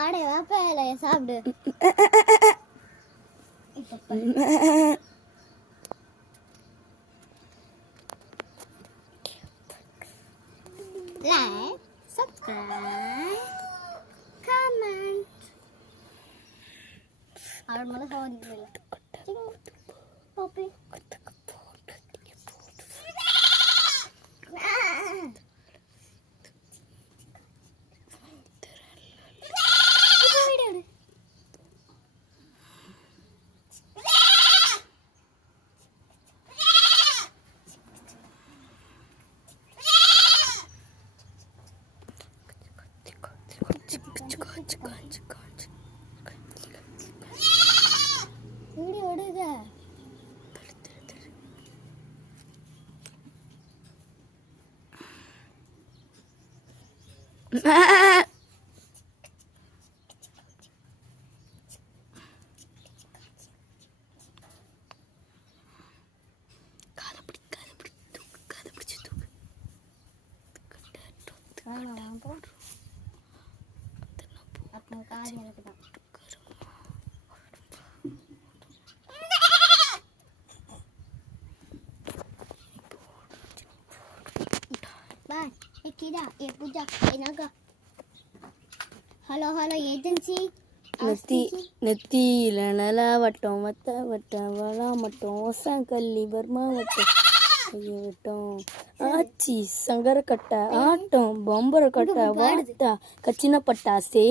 ஆடை வேப்ப சாப்பிடு. Like, subscribe, comment. Our mother phone will. Poppy. Bye. Hey Kida, hey Pooja, hey Naga. Hello, agency. நெத்தியில நலவட்டம் வட்ட வட்டம் வளாமட்டம் ஓசங்கல்லி பர்மாவட்டம் வட்டம் ஆச்சி சங்கரக்கட்டை ஆட்டம் பொம்பர கட்டை வாட்டா கச்சின பட்டாசே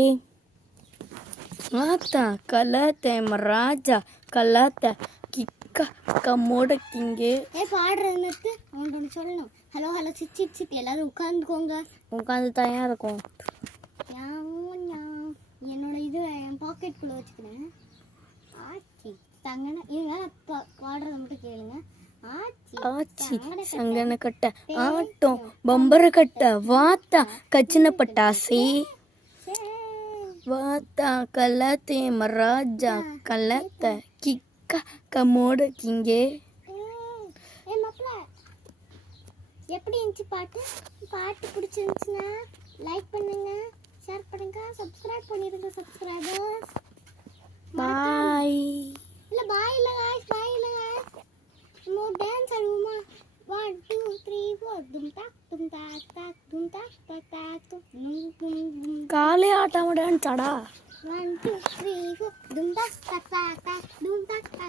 ஆத்தா கலாத்த மராஜா கலாத்த கிக்கா கம்மோட கிங்கே. பாடுறது நிறுத்து. அவங்களுக்கு சொல்லணும். ஹலோ சிச்சி எல்லாரும் உட்காந்துக்கோங்க. உட்காந்து தயாரா இருக்கும். என்னோட இது என் பாக்கெட்டுக்குள்ள வச்சுக்கிறேன். ஆச்சி தங்கன இருங்க, பாடுறத மட்டும் கேளுங்க. ஆச்சி சங்கன கட்டை ஆட்டம் பொம்பர கட்டை வாத்தா கச்சின பட்டாசே வாத்தா கலாத்தே மராஜா கலாத்த கிக்கா கம்மோட கிங்கே. எப்படி இருந்துச்சு பாட்டு பிடிச்சிருந்துச்சுன்னா லைக் பண்ணுங்க, ஷேர் பண்ணுங்க, சப்ஸ்கிரைப் பண்ணிடுங்க. சப்ஸ்கிரைபர்ஸ் பாய். இல்ல பாய் இல்ல गाइस நம்ம டான்ஸ் ஆடுவோமா? 1 2 3 4 டும் டக் டும் டக் டக் டும் டக் டக் டக் டும். காலே ஆட்டாம டான்ஸ் ஆடா. 1 2 3 4 டும் டக் டக் டக் டும் டக்.